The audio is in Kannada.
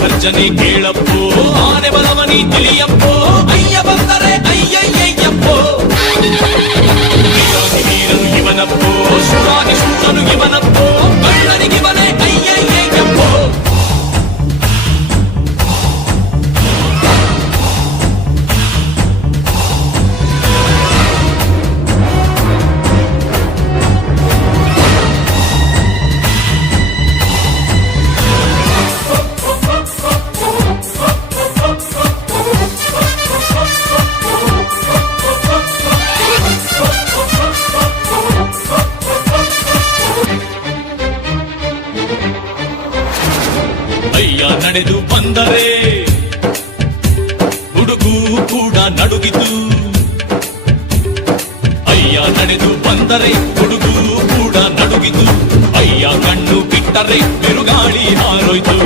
ಗರ್ಜನೆ ಕೇಳಪ್ಪೋ ಆನೆ ಬಲವನಿ ತಿಳಿಯಪ್ಪೋ ಅಯ್ಯ ಬಂದರೆ ಅಯ್ಯಯ್ಯಯ್ಯಪ್ಪೋ ವೀರನು ಇವನಪ್ಪೋ ಶೂರಾಗಿ ಶೂರನು ಇವನಪ್ಪೋ ಕಳ್ಳನಿಗಿವನೇ ಅಯ್ಯಯ್ಯಯ್ಯಪ್ಪೋ ಅಯ್ಯ ನಡೆದು ಬಂದರೆ ಹುಡುಗು ಕೂಡ ನಡುಗಿತು ಅಯ್ಯ ನಡೆದು ಬಂದರೆ ಹುಡುಗು ಕೂಡ ನಡುಗಿತು ಅಯ್ಯ ಕಣ್ಣು ಬಿಟ್ಟರೆ ಬಿರುಗಾಳಿ ಹಾರೋಯ್ತು